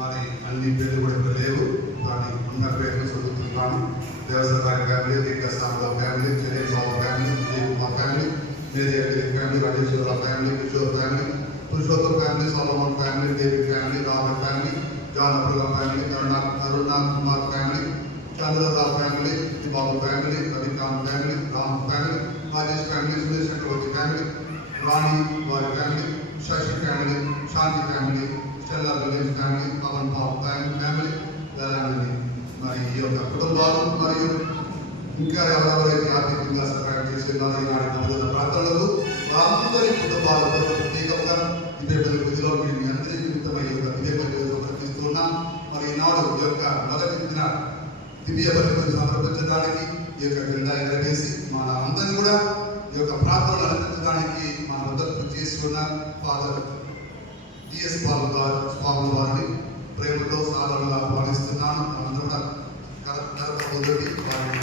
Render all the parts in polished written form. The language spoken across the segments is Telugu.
మరి అన్ని పేర్లు కూడా ఇక్కడ లేవు, కానీ ఉన్న పేర్లు చదువుతున్నాను. దేవసరారి ఫ్యామిలీ, దీర్ఘ సామల family, Chennai Babu family, Vijay Kumar family, Mary family, Rajeshwara family, Kishore family, Purushottam family, Solomon family, David family, Robert family, John Abraham family, Aruna Kumar family, Chandrarao family, Babu family, Ravikanth family, Ram family, Rajesh family, Suresh Chakravarthy family, Rani వారి family, Sasi family, Shanti family, Stella village family, Pavan Babu family, వేలాంటి మరి ఈ యొక్క కుటుంబాలు మరియు ఇంకా ఎవరెవరైతే ఆర్థికంగా సహాయం చేస్తున్నారో ఈనాటి నమ్మకం ప్రార్థనలకు వారందరి కుటుంబాలతో ప్రత్యేకంగా వివేక విధిలో మీ అందరి నిమిత్తమై యొక్క వివేక ప్రకటిస్తున్నాం. మరి ఈనాడు ఈ యొక్క మొదటి దిన దివ్య బలిని సమర్పించడానికి ఈ యొక్క గ్రంథాన్ని నెరవేసి మన అందరినీ కూడా ఈ యొక్క ప్రార్థనలు అర్పించడానికి మన వద్దకు చేసుకున్న ఫాదర్ డిఎస్ పాల్ గారు స్వామి వారిని ప్రేమతో సాధారణంగా భావిస్తున్నాను. మనందరూ కూడా కరపొందండి వారిని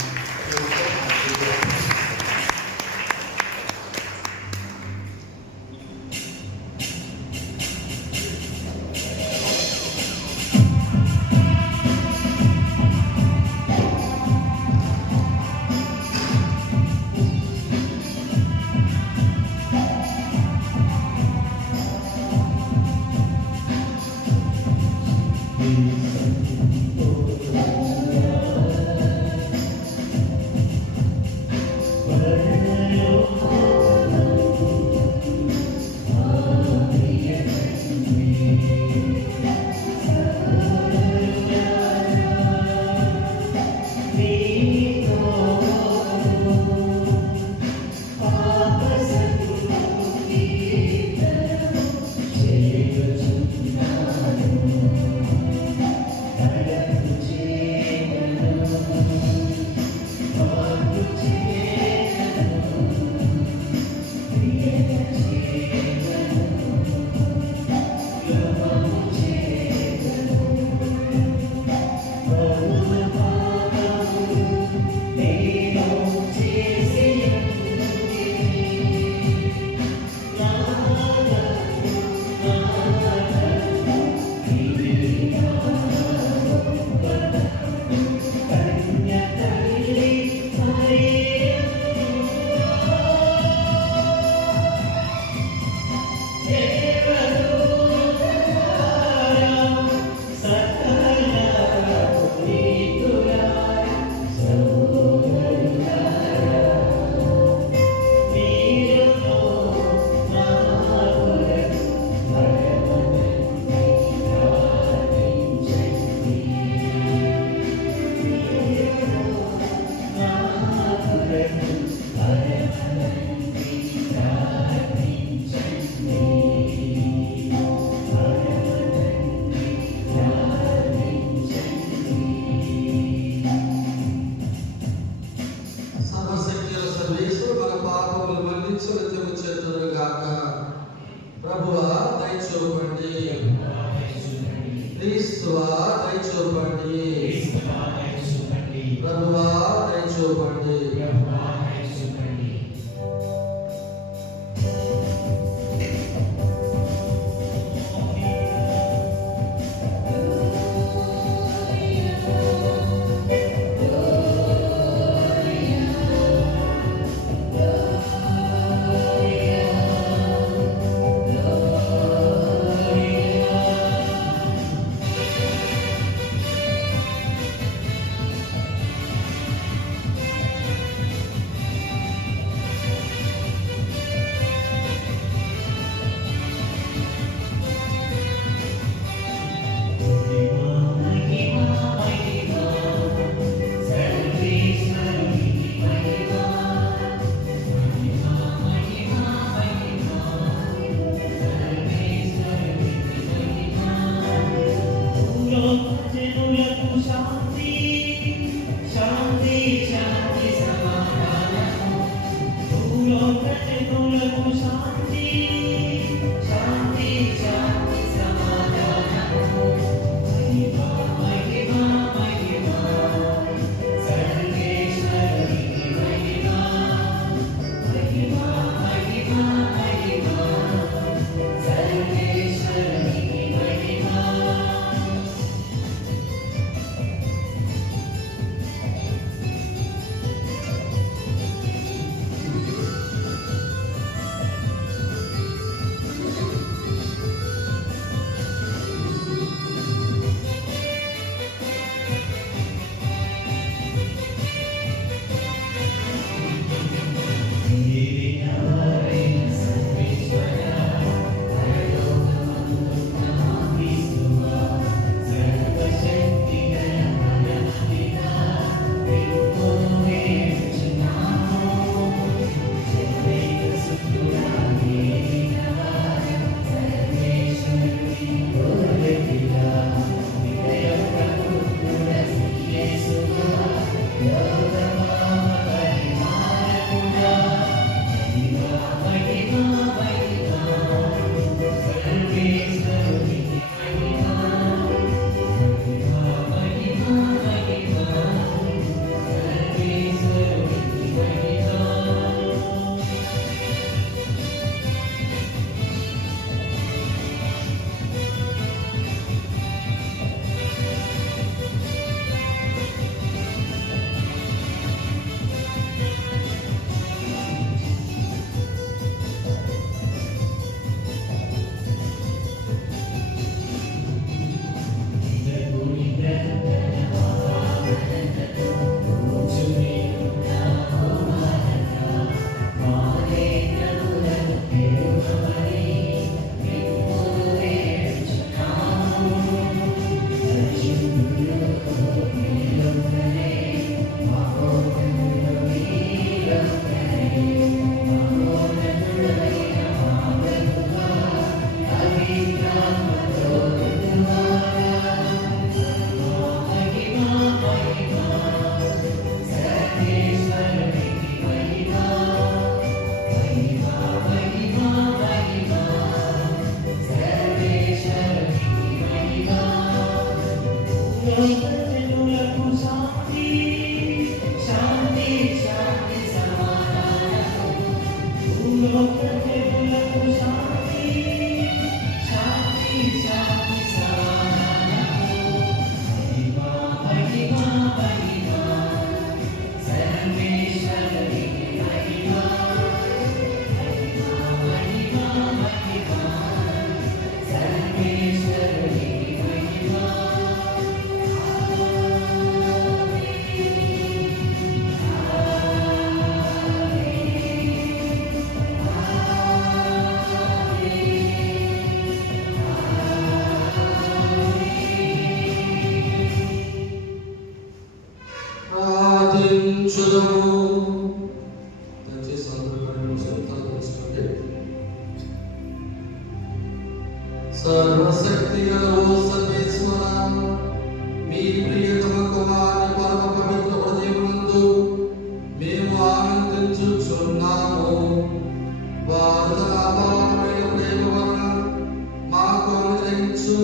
सर्वशक्तिगल ओ सर्वेश्वरा మీ ప్రియతమ కుమారుని పరమ పవిత్ర హృదయమునందు మేము ఆనందించుచున్నాము. వారు తన అపారమైన ప్రేమ వలన మాకు అనుగ్రహించు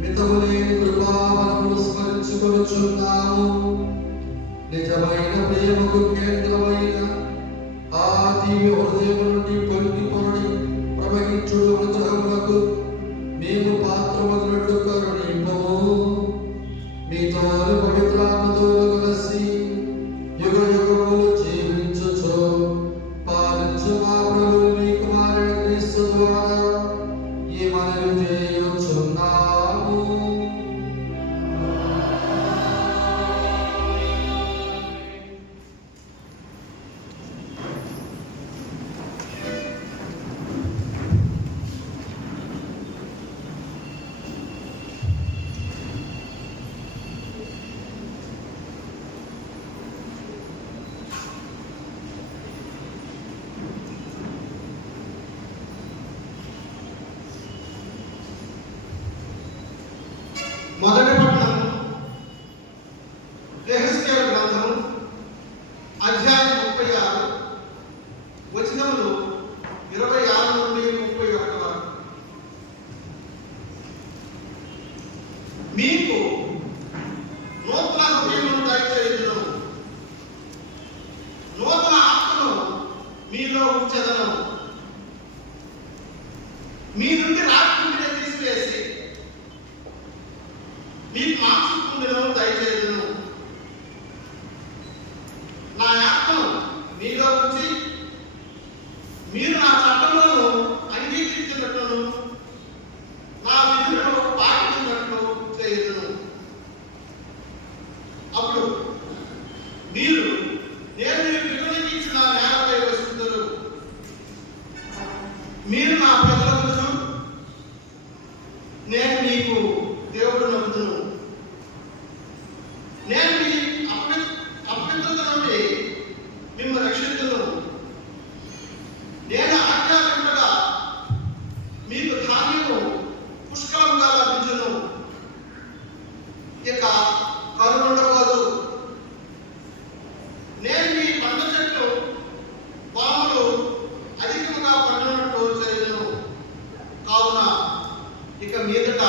మితములేని కృపావరమును స్మరించుకొనుచున్నాము. నిజమైన ప్రేమకు కేంద్రమైన ఆ దివ్య హృదయము నుండి పొంగి పొరడి ప్రవహించుడు అనుగ్రహములకు మేము పాత్రమగునట్లు కరుణింపము. మీతో పవిత్రాత్మతో కలిసి యుగ యుగములు జీవించుచు పాలించు మా ప్రభువు మీ కుమారుని క్రీస్తు ద్వారా ఈ మనవి చేయుచున్నాము. మొదటి పట్టణం యెహెజ్కేలు గ్రంథము అధ్యాయం 36 వచనములు 26 నుండి 31 వరకు. మీకు నూతన హృదయమును దయచేయుదును, నూతన ఆత్మను మీలో ఉంచెదను. మీ నుండి రాజకుండిని తీసివేసి మీకు మాంసపుండును దయచేయుదును. నా ఆత్మను మీలో ఉంచి మీరు నా చట్టములను అంగీకరించినట్లును నా విధులను పాటించినట్లు చేయుదును. అప్పుడు మీరు నేను మీకు వివరించిన నేలపై వస్తుందరు. మీరు నా ప్రజలను నేను మీకు దేవుడు నమ్ముదును. నేను మీ అపవిత్రత నుండి మిమ్మల్ని రక్షించును. నేను ఆజ్ఞాపించగా మీకు ధాన్యము పుష్కలంగా లభించును. ఇక కరువుండకూడదు. నేను మీ పంట చెట్లు పాములు అధికముగా పండినట్టు చేయను. కావున ఇక మీదట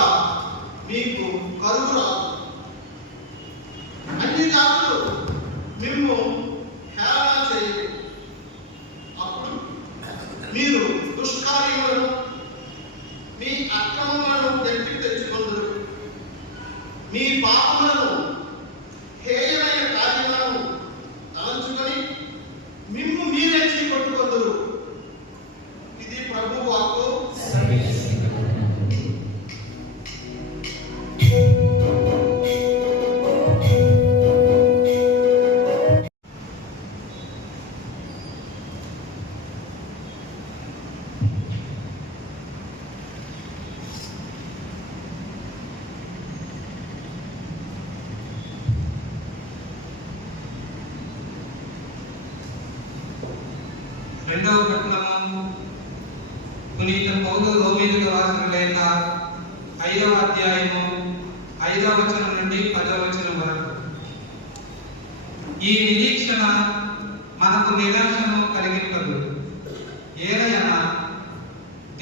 మీకు కరువు రాదు. అన్ని జాతులు మిమ్ము హేళన చేయరు. అప్పుడు మీరు దుష్కార్యములను మీ అక్రమములను వెంటికి తెచ్చుకొందురు. మీ పాపములను హేయమైన కార్యములను తలంచుకొని మిమ్ము మీరే చీకొట్టుకొందురు. ఇది ప్రభువు వాక్కు. రెండవ పట్టణము పునీత పౌలు రోమీయులకు రాసిన లేఖ 5వ అధ్యాయము 5వ వచనం నుండి 10వ వచనం వరకు. ఈ నిరీక్షణ మనకు నిరాశను కలిగింపదు. ఏలయన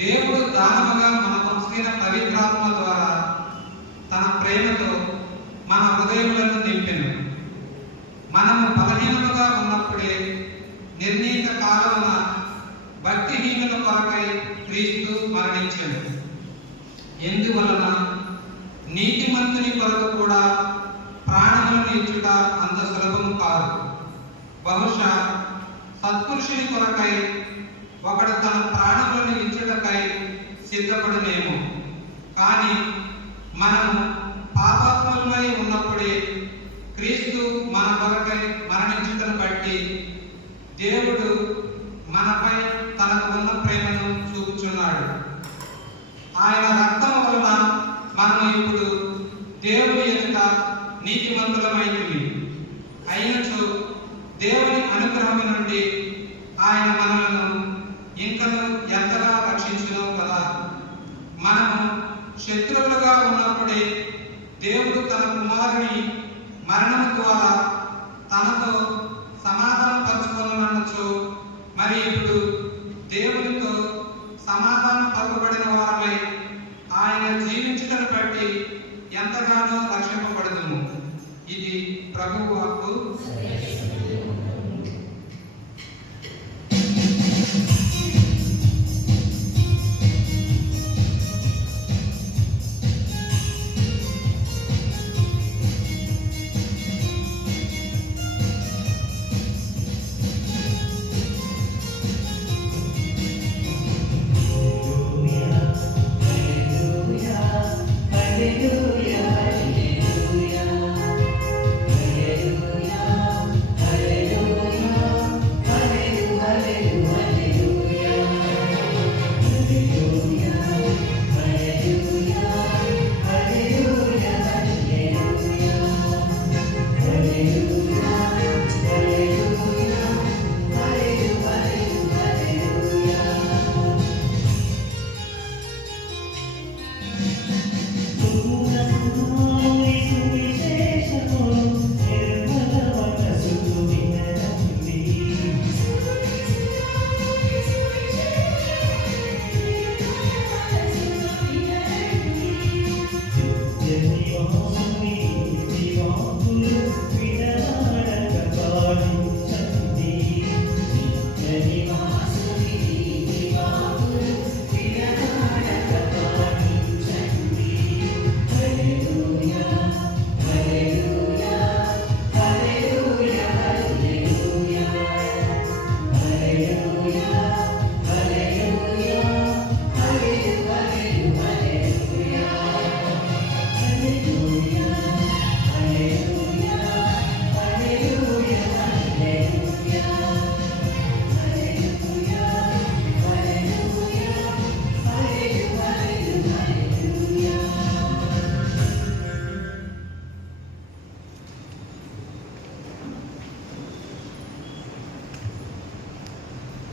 దేవుడు దానముగా మనకు ఉంచిన పవిత్రాత్మ ద్వారా తన ప్రేమతో మన హృదయములను నింపెను. మనము బలహీనముగా ఉన్నప్పుడే నిర్ణీత కాలమున భక్తి ఎందువలన నీతిమంతుని కొరకు కూడా ప్రాణములను ఇచ్చుట అంత సులభము కాదు. బహుశా సత్పురుషుని కొరకై ఒకడు తన ప్రాణములను ఇచ్చుటకై సిద్ధపడునేమో. కానీ మనము పాపాత్ములమై ఉన్నప్పుడే క్రీస్తు మన కొరకై మరణించుటను బట్టి దేవుడు మనపై తనకు ఉన్న ప్రేమను చూపుచున్నాడు. ఆయన రక్తం వలన మనము ఇప్పుడు దేవుని ఎదుట నీతిమంతులమైతిమి. అయినచో దేవుని అనుగ్రహం నుండి ఆయన మనలను ఇంకను ఎంతగా రక్షించును కదా. మనము శత్రువులుగా ఉన్నప్పుడే దేవుడు తన కుమారుని మరణము ద్వారా తనతో సమాధానం పరచుకోవాలనొచ్చు. మరి ఇప్పుడు దేవునితో సమాధానం పరచబడిన వారమై ఆయన జీవించుటను బట్టి ఎంతగానో రక్షింపబడుదుము. ఇది ప్రభువు వాక్కు.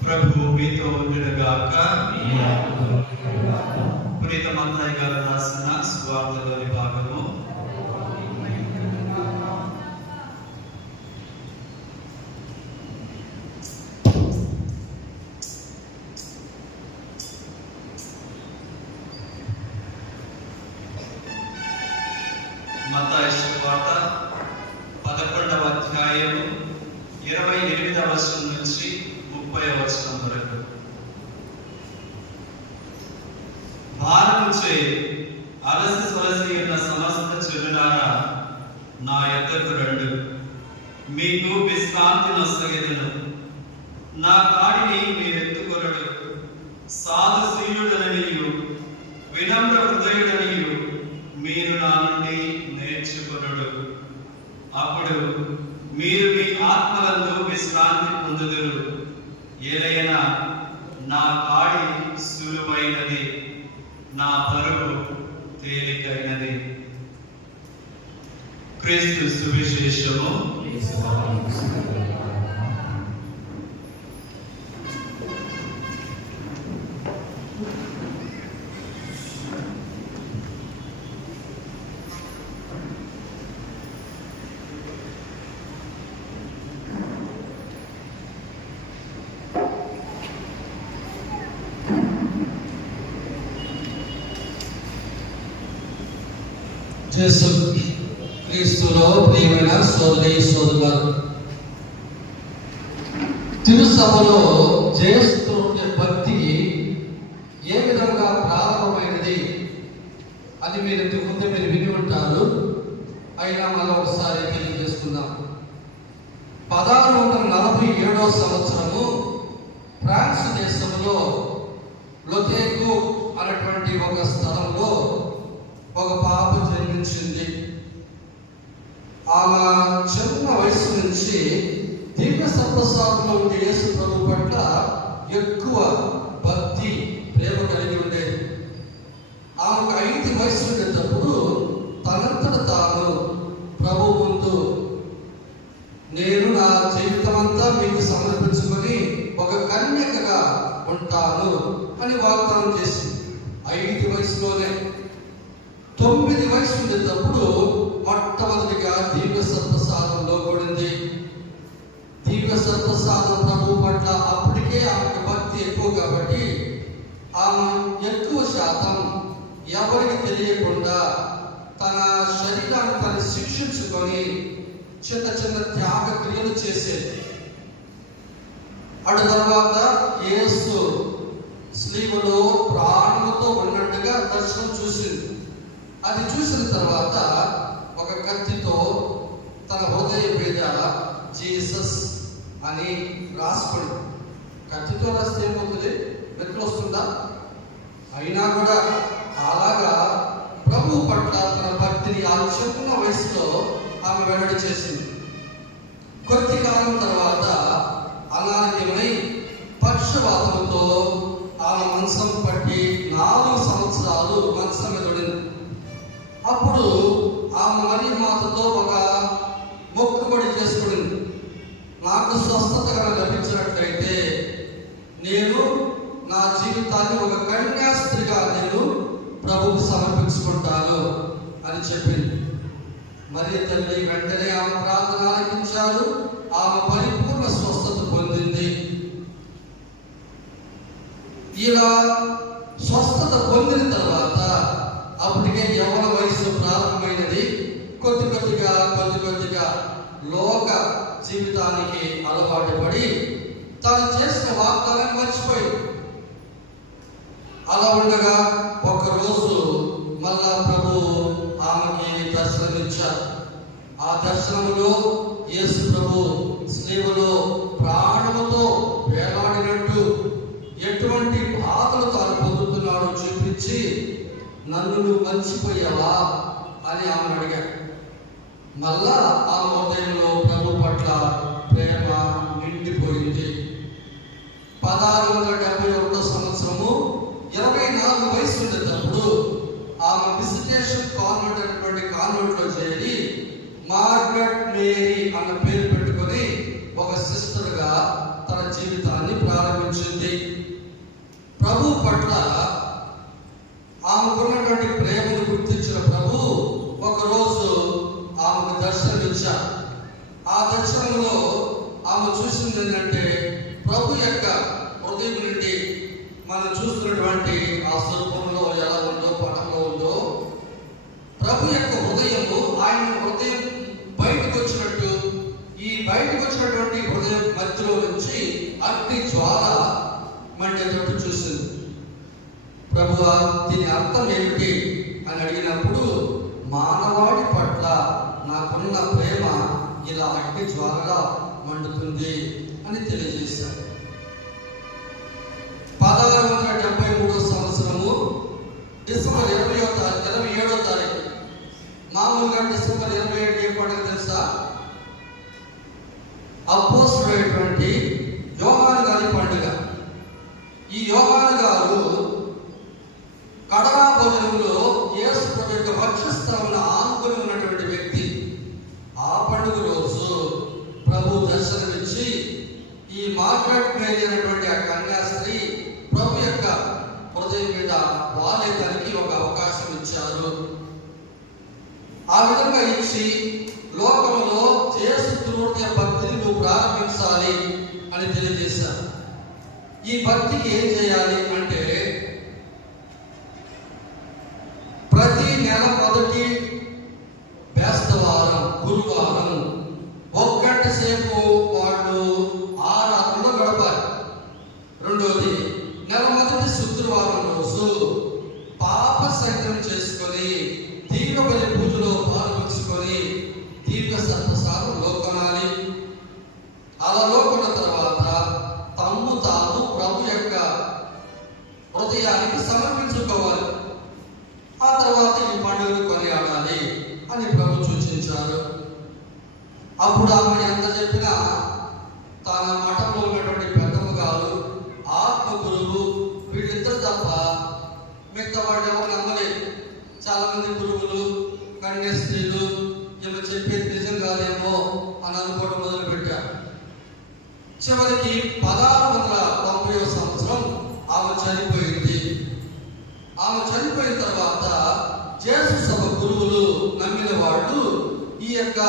ప్రభు మీతో ఉండుగాక. పునీత మత్తయి గారు రాసిన సువార్తలోని భాగము. మత్తయి సువార్త 11వ అధ్యాయము 28వ వచనం నుంచి 30వ వచనం వరకు. భారముచే అలసి సొలసి ఉన్న సమస్త చెల్లులారా, నా యొద్దకు రండు, మీకు విశ్రాంతి నొసగెదను. నా కాడిని మీరెత్తుకొనడు. సాధుశీలుడననియు వినమ్ర హృదయుడనియు మీరు నా నుండి నేర్చుకొనడు. అప్పుడు మీరు మీ ఆత్మలందు విశ్రాంతి పొందుదురు. ఏలైనా నా కాడి సులువైనది, నా బరువు తేలికైనది. క్రీస్తు సువిశేషము. యేసు క్రీస్తులో ప్రియమైన సోదరి సోదరులారా, తిరుసభలో చేస్తుండే భక్తి ఏ విధంగా ప్రారంభమైనది అయినా మనం ఒకసారి తెలియజేసుకుందాం. 1647 సంవత్సరము ఫ్రాన్స్ దేశంలో లొతేకు అనేటువంటి ఒక స్థలంలో ఒక పాప జన్మించింది. ఆమె చిన్న వయసు నుంచి దివ్య సప్రసాదంలో ఉండే యేసు ప్రభు పట్ల ఎక్కువ భక్తి ప్రేమ కలిగి ఉండేది. ఆమెకు 5 వయసు ఉండేటప్పుడు తనంతట తాను ప్రభు ముందు నేను నా జీవితం అంతా మీకు సమర్పించుకొని ఒక కన్యకగా ఉంటాను అని వాగ్దానం చేసింది. 5 వయసులోనే. 9 వయసు ఉండేటప్పుడు మొట్టమొదటిగా దివ్య సర్పసాదంలో కూడింది. దివ్య సర్పసాదం ప్రభు పట్ల అప్పటికే ఆమెకు భక్తి ఎక్కువ కాబట్టి ఆమె ఎక్కువ శాతం ఎవరికి తెలియకుండా తన శరీరాన్ని తను శిక్షించుకొని చిన్న చిన్న త్యాగ క్రియలు చేసేది. అటు తర్వాత యేసు స్లీవలో ప్రాణముతో ఉన్నట్టుగా దర్శనం చూసింది. అది చూసిన తర్వాత ఒక కత్తితో తన హృదయం మీద జీసస్ అని రాసుకుంది. కత్తితో రాస్తే ఏమవుతుంది? మెట్లు వస్తుందా? అయినా కూడా అలాగా ప్రభు పట్ల తన భక్తిని ఆ చిన్న వయసులో ఆమె వెల్లడి చేసింది. కొద్ది కాలం తర్వాత అనారోగ్యమై పక్షవాతంతో ఆమె మంచం పట్టి 4 సంవత్సరాలు మంచం మీద పడింది. అప్పుడు ఆమె మరి మాతతో ఒక మొక్కుబడి చేసుకునింది. నాకు స్వస్థత లభించినట్లయితే నేను నా జీవితాన్ని ఒక కన్యాస్త్రిగా నేను ప్రభువుకు సమర్పించుకుంటాను అని చెప్పింది. మరి తల్లి వెంటనే ఆమె ప్రార్థన ఆలకించారు. ఆమె పరిపూర్ణ స్వస్థత పొందింది. ఇలా స్వస్థత పొందిన తర్వాత అప్పటికే యవ్వన వయసు ప్రారంభమైనది. కొద్ది కొద్దిగా లోక జీవితానికి అలవాటు పడి తాను చేసిన వాగ్దానాన్ని మర్చిపోయింది. అలా ఉండగా ఒకరోజు మళ్ళా ప్రభు ఆమెకి దర్శనమిచ్చారు. ఆ దర్శనంలో యేసు ప్రభు స్లీవలో ప్రాణముతో వేలాడినట్టు ఎటువంటి బాధలు తాను పొందుతున్నాడో చూపించి నన్ను నువ్వు మర్చిపోయావా అని ఆమెను అడిగాడు. మళ్ళా ఆ హృదయంలో ప్రభు పట్ల ప్రేమ నిండిపోయింది. 1671 సంవత్సరము 24 వయసు ఉండేటప్పుడు ఆమె విజిటేషన్ కాన్వెంట్ అనేటువంటి కాన్వెంట్లో చేరి మార్గరెట్ మేరీ అన్న పేరు పెట్టుకొని ఒక సిస్టర్గా తన జీవితాన్ని ప్రారంభించింది. ప్రభు పట్ల ఆమెకున్నటువంటి ప్రేమను గుర్తించిన ప్రభు ఒకరోజు ఆమెకు దర్శనమిచ్చారు. ఆ దర్శనంలో ఆమె చూసింది ఏంటంటే ప్రభు యొక్క హృదయం నుండి మనం చూస్తున్నటువంటి ఆ స్వరూపంలో ఎలా ఉందో పటంలో ఉందో ప్రభు యొక్క హృదయము ఆయన హృదయం బయటకు వచ్చినట్టు ఈ బయటకు వచ్చినటువంటి హృదయం మధ్యలో నుంచి అగ్ని జ్వాల మండేటట్టు చూసింది. ప్రభువా దీని అర్థం ఏమిటి అని అడిగినప్పుడు మానవాడి పట్ల నాకున్న ప్రేమ ఇలా అగ్ని జ్వాలగా మండుతుంది అని తెలియజేశారు. 1673 సంవత్సరము డిసెంబర్ 27వ తారీఖు. మామూలుగా డిసెంబర్ 27 ఏ పండుగ తెలుసా? అపోస్తలుడైనటువంటి యోహాను గారి పండుగ. ఈ యోహాను గారు కడగా భోజనంలో యేసు ప్రభు యొక్క వక్షస్థలమున ఆనుకొని ఉన్నటువంటి వ్యక్తి. ఆ పండుగ రోజు ప్రభు దర్శనమిచ్చి ఈ మార్గరెట్ మేరీ అనేటువంటి ఆ కన్యాస్త్రీ ప్రభు యొక్క హృదయం మీద వాలేదానికి ఒక అవకాశం ఇచ్చారు. ఆ విధంగా ఇచ్చి లోకంలో చేస్తున్న భక్తిని నువ్వు ప్రారంభించాలి అని తెలియజేశారు. ఈ భక్తికి ఏం చేయాలి అంటే ప్రతి నెల మొదటి బేస్తవారం గురువారం 1 గంట సేపు వాళ్ళు ఆరాధనలో గడపాలి. రెండోది నెల మొదటి శుక్రవారం రోజు పాప సంగ్రహం చేసుకొని దీపబలి పూజలో పాల్పంచుకొని యొక్క హృదయానికి సమర్పించుకోవాలి. ఆ తర్వాత ఈ పండుగను కొనియాడాలి అని ప్రభు సూచించారు. అప్పుడు ఆమె ఎంత చెప్పినా తన మఠంలో ఉన్నటువంటి పెద్దమ్మ గారు, ఆత్మ గురువు, వీళ్ళిద్దరు తప్ప మిగతా వాళ్ళు ఎవరు నమ్మలేదు. చాలా మంది గురువులు, కన్యాస్త్రీలు ఇలా చెప్పేది నిజం కాదేమో అని అనుకోవడం మొదలు పెట్టారు. చివరికి 1690వ సంవత్సరం ఆమె చనిపోయింది. ఆమె చనిపోయిన తర్వాత జేసు సభ గురువులు నమ్మిన వాళ్ళు ఈ యొక్క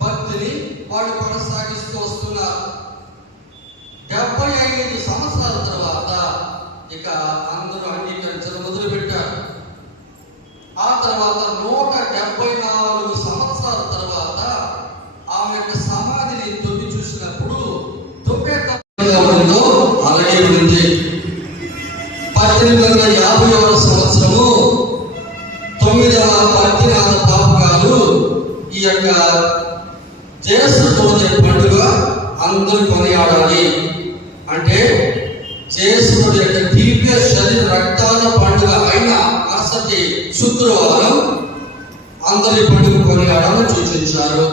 భక్తిని వాళ్ళు కొనసాగిస్తూ వస్తున్నారు. 75 సంవత్సరాల తర్వాత ఇక అందరూ అంగీకరించడం మొదలు పెట్టారు. ఆ తర్వాత 174 సంవత్సరాల తర్వాత ఆమె యొక్క సమాధిని తొవ్వి చూసినప్పుడు అలాగే ఉంది. 1850వ సంవత్సరము 9వ పద్మనాథ బాబు గారు ఈ యొక్క జేసు పండుగ అందరూ కొనియాడాలి అంటే జేసుడి యొక్క దివ్య శరీర రక్తాల పండుగ అయిన మరుసటి శుక్రవారం అందరి పండుగ కొనియాడాలని సూచించారు.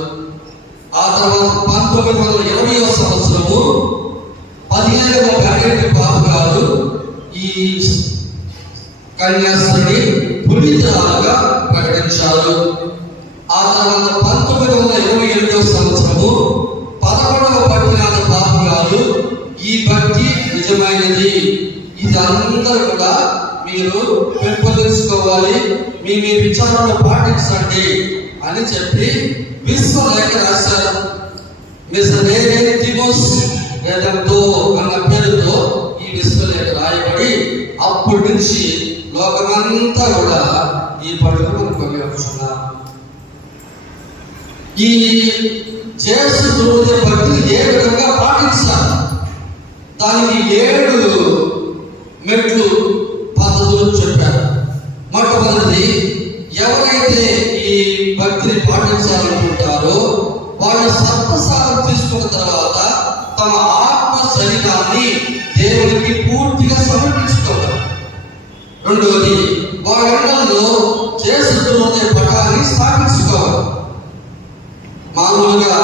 ఆ తర్వాత 1920వ సంవత్సరము 15వ బెనడిక్ట్ బాబు గారు ఈ కన్యాస్త్రిని పునీతురాలుగా ప్రకటించారు. ఆ తర్వాత 1928వ సంవత్సరము 11వ పద్మనాథ బాబు గారు ఈ భక్తి నిజమైనది, ఇది అందరూ కూడా మీరు పెంపొందించుకోవాలి, మీ విచారణలు పాటించండి అని చెప్పి విశ్వలేఖ రాశారు. మిసరేటిమోస్ వేదంతో అన్న పేరుతో ఈ విశ్వలేఖ రాయబడి అప్పటి నుంచి లోకమంతా కూడా ఈ పండుగను కొనియాడుతున్నారు. ఈ జేసు భక్తిని ఏ విధంగా పాటించాలి, దానికి 7 మెట్లు పద్ధతులు చెప్పారు. మొట్టమొదటిది, ఎవరైతే ఈ భక్తిని పాటించాలనుకుంటారో వాళ్ళు సత్వసారం తీసుకున్న తర్వాత తమ ఆత్మ శరీరాన్ని దేవునికి పూర్తిగా సమర్పించుకోవాలి. రెండవది, వాళ్ళలో జేసు పటాన్ని స్థాపించుకోవాలి. మామూలుగా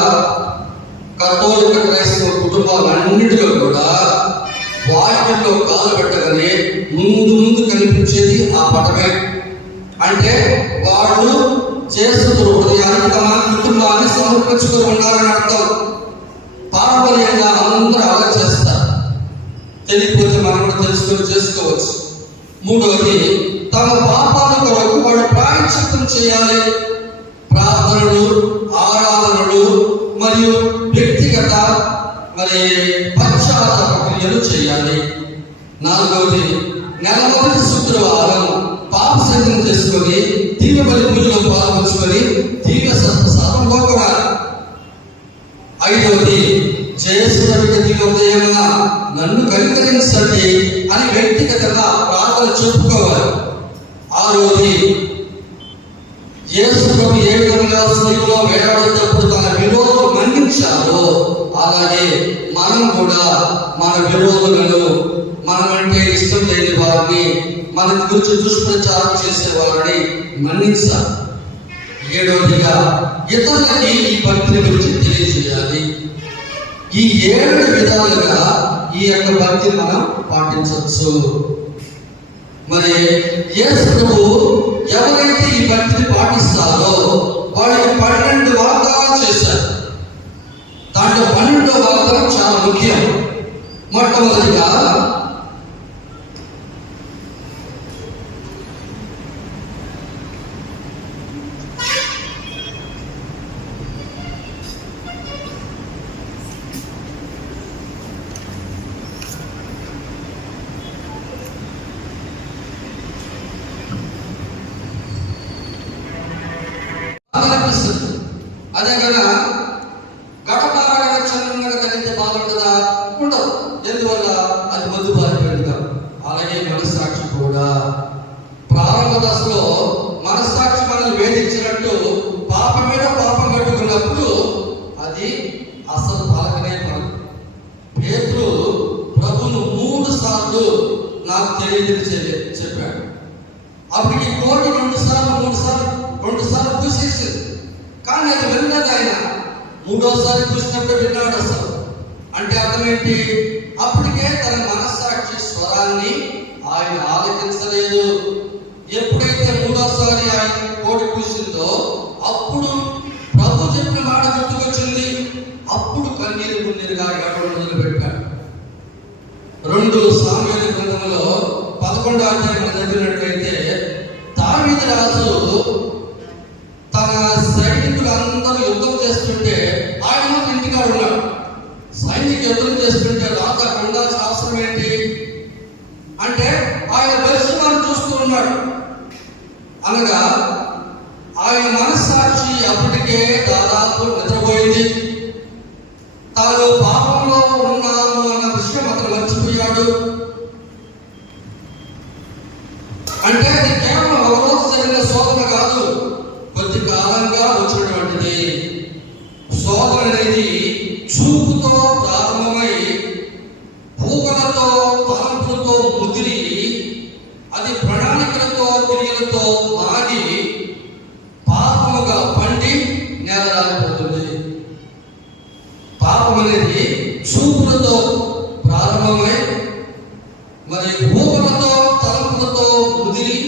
కథోలిక క్రైస్తవ కుటుంబాలన్నిటిలో కూడా వాటిల్లో కాలు పెట్టగానే ముందు కనిపించేది ఆ పటమే. అంటే వాళ్ళు చేస్తున్న హృదయానికి తమ కుటుంబాన్ని సమర్పించుకొని ఉన్నారని అర్థం. పారంపర్యంగా అందరూ అలా చేస్తారు, తెలియకపోతే మనం కూడా తెలుసుకొని చేసుకోవచ్చు. మూడవది, తమ పాపాల కొరకు వాళ్ళు ప్రాయశ్చిత్తం చేయాలి. ప్రార్థనలు, ఆరాధనలు మరియు వ్యక్తిగత పశ్చాత్తాప క్రియలు చేయాలి. నాలుగవది, నెల మొదటి శుక్రవారం పాపసంగం చేసుకొని దివ్య బలి పూజలో పాల్గొంచుకొని దివ్య సత్ప్రసాదం పొందాలి. ఐదవది, చేసిన దివ్యోదయమున నన్ను కనికరించండి అని వ్యక్తిగతంగా ప్రార్థన చెప్పుకోవాలి. ఆరవది, యేసు ప్రభు ఏ విధంగా స్త్రీలో వేలాడేటప్పుడు తన విరోధులు మన్నించారో అలాగే మనం కూడా మన విరోధులను, మనమంటే ఇష్టం లేని వారిని, మన గురించి దుష్ప్రచారం చేసే వారిని మన్నించాలి. ఏడవదిగా, ఇతరులకి ఈ భక్తిని గురించి తెలియజేయాలి. ఈ 7 విధాలుగా ఈ యొక్క భక్తిని మనం పాటించవచ్చు. మరి యేసు ప్రభు ఎవరైతే ఈ భక్తిని పాటిస్తారో వాళ్ళకి 12 వాగ్దానాలు చేశారు. దాంట్లో 12వ వాగ్దానం చాలా ముఖ్యం. మొట్టమొదటిగా, అదే కదా గడపారగా చంద్రంగా కలిగితే బాగుంటుందా? ఉండదు. ఎందువల్ల? అది మొద్దు బారిపోయింది. అలాగే మనస్సాక్షి కూడా ప్రారంభ దశలో మనస్సాక్షి మనల్ని వేధించినట్టు పాపం మీద పాపం కట్టుకున్నప్పుడు అది అసలు పాలకనే పడదు. పేతురు ప్రభువును సార్లు నాకు తెలియదని చెప్పాడు. అప్పటికి కోటి 2 సార్లు పూసేసింది. కానీ అది విన్నది ఆయన. 3వసారి పూసినప్పుడు విన్నాడు అసలు. అంటే అర్థం ఏంటి? అప్పటికే తన మనస్సాక్షి స్వరాన్ని ఆయన ఆలకించలేదు. ఎప్పుడైతే 3వసారి ఆయన కోడి పూసిందో అప్పుడు ప్రభు చెప్పిన మాట గుర్తుకొచ్చింది. అప్పుడు కన్నీరుగా ఏడవడం మొదలుపెట్టాడు. 2 సామ్యూయేలు గ్రంథంలో 11వ అధ్యాయం చదివినట్లయితే దావీదు రాజు తన సైనికులందరూ యుద్ధం చేస్తుంటే ఆయన మాత్రం ఇంటికాడ ఉన్నాడు. సైనికులు యుద్ధం చేస్తుంటే రాజు అక్కడ ఉండాల్సిన అవసరం ఏంటి అంటే ఆయన దర్శనాన్ని చూస్తూ ఉన్నాడు. అనగా ఆయన మనస్సాక్షి అప్పటికే దాదాపు నిద్రపోయింది. తాను పాపంలో ఉన్నాను అన్న విషయం అతను మర్చిపోయాడు. అంటే అది కేవలం ఒక రోజు జరిగిన శోధన కాదు, కొద్ది కాలంగా వచ్చినటువంటిది. శోధన అనేది చూపుతో ప్రారంభమై భూగలతో తలంపులతో ముదిరి అది ప్రణాళికలతో క్రియలతో మారి పాపముగా పండి నేలరాలిపోతుంది. పాపం అనేది చూపులతో ప్రారంభమై మరి భూగలతో తలంపులతో ముదిరి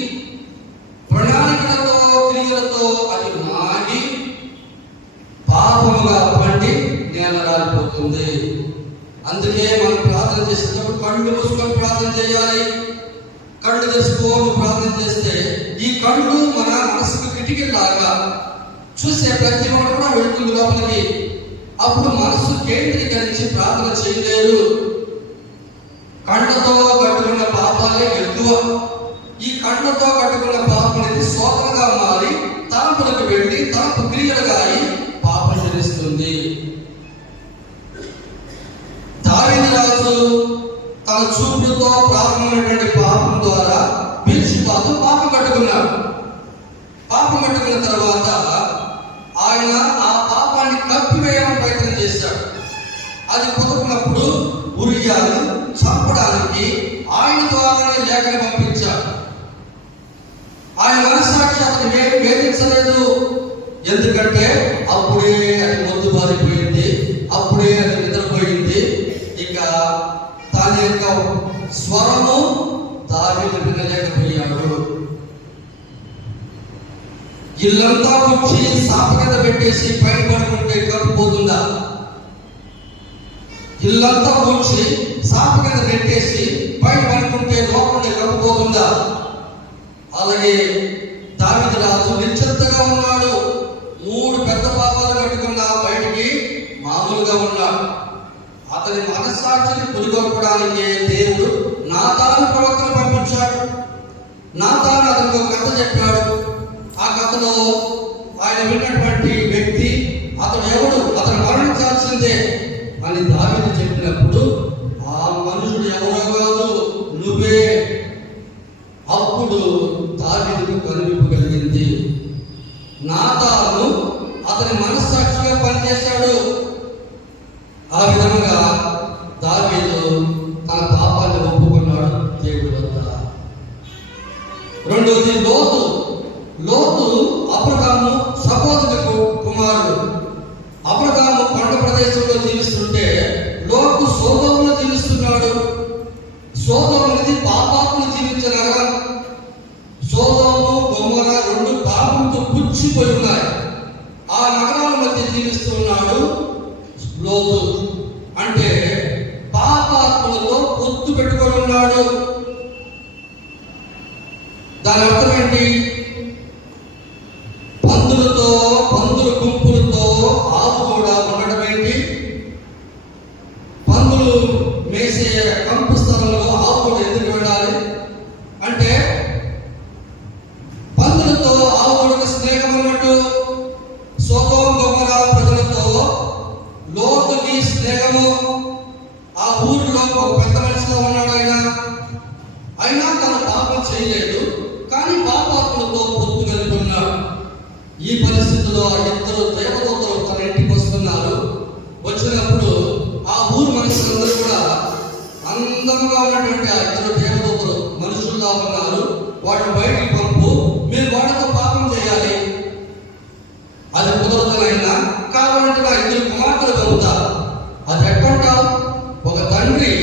ప్రణాళికలతో క్రియలతో అది మారి పాపముగా పండి నేలరాలిపోతుంది. అందుకే మనం ప్రార్థన చేసేటప్పుడు కళ్ళు మూసుకొని ప్రార్థన చేయాలి. కళ్ళు తెరుచుకోని ప్రార్థన చేస్తే ఈ కళ్ళు మన మనసుకు కిటికీలాగా చూసే ప్రతి ఒక్కరు కూడా వెళ్తుంది లోపలికి. అప్పుడు మనసు కేంద్రీకరించి ప్రార్థన చేయలేరు. కళ్ళతో కట్టుకున్న పాపాలే ఎక్కువ. ఈ కళ్ళతో కట్టుకున్న పాపం అనేది శోధనగా మారి తలంపులకు వెళ్ళి తలంపు క్రియలుగా అయి పాపం చెల్లిస్తుంది. దావీదు రాజు తన చూపులతో ప్రారంభమైనటువంటి పాపం ద్వారా బెత్షెబాతో పాపం కట్టుకున్నాడు. పాపం కట్టుకున్న తర్వాత ఆయన ఆ పాపాన్ని కప్పివేయడం ప్రయత్నం చేశాడు. అది కుదురుకున్నప్పుడు ఉరియాను చంపడానికి ఆయన ద్వారానే లేఖను పంపించాడు. ఆయన మనస్సాక్షి అతను వేధించలేదు. ఎందుకంటే అప్పుడే అది మొద్దు బారిపోయింది, అప్పుడే అది నిద్రపోయింది. ఇక తన యొక్క స్వరము దావీదు వినలేకపోయాడు. ఇల్లంతా కూర్చి సాప కింద పెట్టేసి పైన పడుకుంటే కప్పిపోతుందా? ఇల్లంతా కూర్చి సాప కింద పెట్టేసి పైన పడుకుంటే లోపల కప్పిపోతుందా? అలాగే దావీదు రాజు నిశ్చింతగా ఉన్నాడు. 3 పెద్ద పాపాలు కట్టుకున్నా బయటికి మామూలుగా ఉన్నాడు. అతని మనస్సాక్షిని పురిగొల్పడానికి దేవుడు నాతాను ప్రవక్తను పంపించాడు. నాతాను అతనికి ఒక కథ చెప్పాడు. ఆ కథలో ఆయన విన్నటువంటి వ్యక్తి అతను ఎవడు, అతను మరణించాల్సిందే అని దావీదు చెప్పినప్పుడు ఆ మనుషుడు ఎవరో కాదు, నువ్వే. అప్పుడు దావీదుకు కనువిప్పు కలిగింది. నాతాను అతని మనస్సాక్షిగా పనిచేశాడు. ఆ విధంగా దావీదు తన పాపాన్ని ఒప్పుకున్నాడు దేవుడి వద్ద. రెండోది లోతు అబ్రహాము సహోదరి కుమారుడు. అబ్రహాము కొండ ప్రదేశంలో జీవిస్తుంటే లోతు సొదొమలో జీవిస్తున్నాడు. సొదొమ అనేది పాపాత్మను జీవించిన నగరం. సొదొమ గొమొర 2 పాపంతో పుచ్చిపోయి ఉన్నాయి. ఆ నగరాల మధ్య జీవిస్తున్నాడు లోతు. అంటే పాపాత్మలతో పొత్తు పెట్టుకొని ఉన్నాడు. దాని అర్థం ఏంటి? పందుల గుంపులతో ఆవు కూడా ఉండడం ఏంటి? పందులు మేసే కంపు స్థలంలో ఆవు కూడా ఎందుకు వెళ్ళాలి అంటే పందులతో ఆవు కూడా స్నేహం అన్నట్టు. సొదొమ గొమొర ప్రజలతో లోతుకి స్నేహము. ఆ ఊరిలో ఒక పెద్ద మనిషిగా ఉన్నాడు ఆయన. అయినా తన పాపం చేయలేదు, కానీ పాపాత్మలతో ఉన్నటువంటి ఆ ఇద్దరు దేవదూతలు మనుషుల్లా ఉన్నారు, వాటిని బయటికి పంపు, మీరు వాటితో పాపం చేయాలి. అది కుదరదునైనా కావాలంటే నా ఇద్దరు కుమార్తెలు పంపుతారు. అది ఎట్టుంటారు? ఒక తండ్రి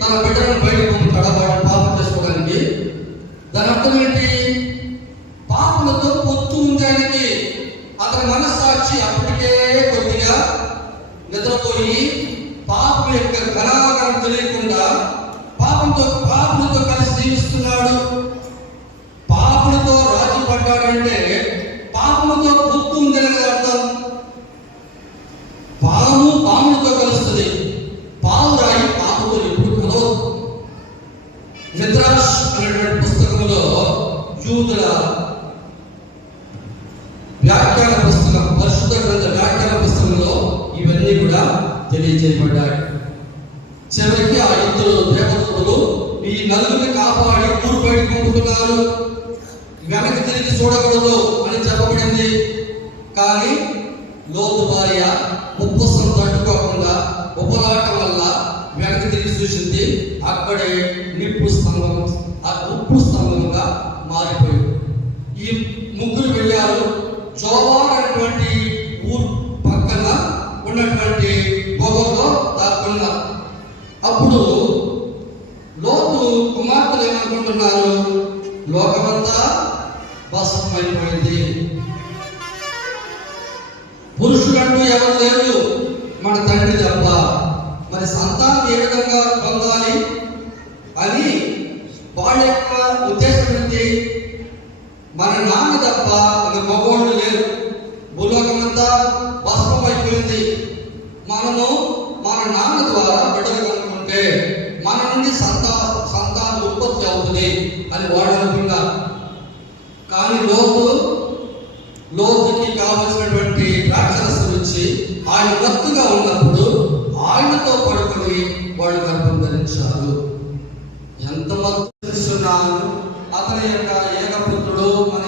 తన బిడ్డలను బయటకు పంపుతాడా వాడిని పాపం చేసుకోవడానికి? దాని అర్థం ఏంటి? పాపలతో పొత్తు ఉందానికి అతని మనస్సాక్షి అప్పటికే కొద్దిగా నిద్రపోయి పాపం యొక్క ఘనాకారం తెలియకుండా పాపులతో కలిసి జీవిస్తున్నాడు. పాపులతో రాజు పడ్డాడంటే పాపముతో పొత్తు ఉందని అర్థం. పాములతో కలుస్తుంది, పావురాయి పాముతో ఎప్పుడు కలవదు. మిద్రాష్ అనేటువంటి పుస్తకంలో యూదుల వ్యాఖ్యాన పుస్తకం, పరిశుద్ధ గ్రంథ వ్యాఖ్యాన పుస్తకంలో ఇవన్నీ కూడా తెలియజేయబడ్డాయి. చివరికి ఆ ఇద్దరు దేవదూతలు ఈ నలుగురిని కాపాడి ఊరు బయటకు పంపుతున్నారు. వెనక్కి తిరిగి చూడకూడదు అని చెప్పబడింది. కానీ లోతు భార్య ఉప్పుసం తట్టుకోకుండా ఉపలాటం వల్ల వెనక్కి తిరిగి చూసింది. అక్కడే నిప్పు స్తంభం, ఆ ఉప్పు స్తంభంగా మారిపోయింది. ఈ ముగ్గురు వెళ్ళారు. జోవార్ అనేటువంటి ఊరు పక్కన ఉన్నటువంటి పొగలో దాక్కున్నారు. అప్పుడు లోతు కుమార్తెలు ఏమనుకుంటున్నారు? లోకమంతా భస్మైపోయింది, పురుషులంటూ ఎవరు లేరు, మన తండ్రి తప్ప. మరి సంతానం ఏ విధంగా పొందాలి అని వాళ్ళ యొక్క ఉద్దేశం ఏంటి? మన నాన్న తప్ప ఒక మగవాళ్ళు లేరు, భూలోకమంతా భస్మైపోయింది. మనము మన నాన్న ద్వారా బిడ్డలు కనుక్కుంటే మన నుండి సంతానం ఉత్పత్తి అవుతుంది అని వాడు అనుకున్నారు. కానీ లోతుకి కావలసినటువంటి ద్రాక్షరసం వచ్చి ఆయన మత్తుగా ఉన్నప్పుడు ఆయనతో పడుకొని వాళ్ళు గర్భం ధరించారు. ఎంత మత్తు తెలుస్తున్నాను? అతని యొక్క ఏకపుత్రుడు మన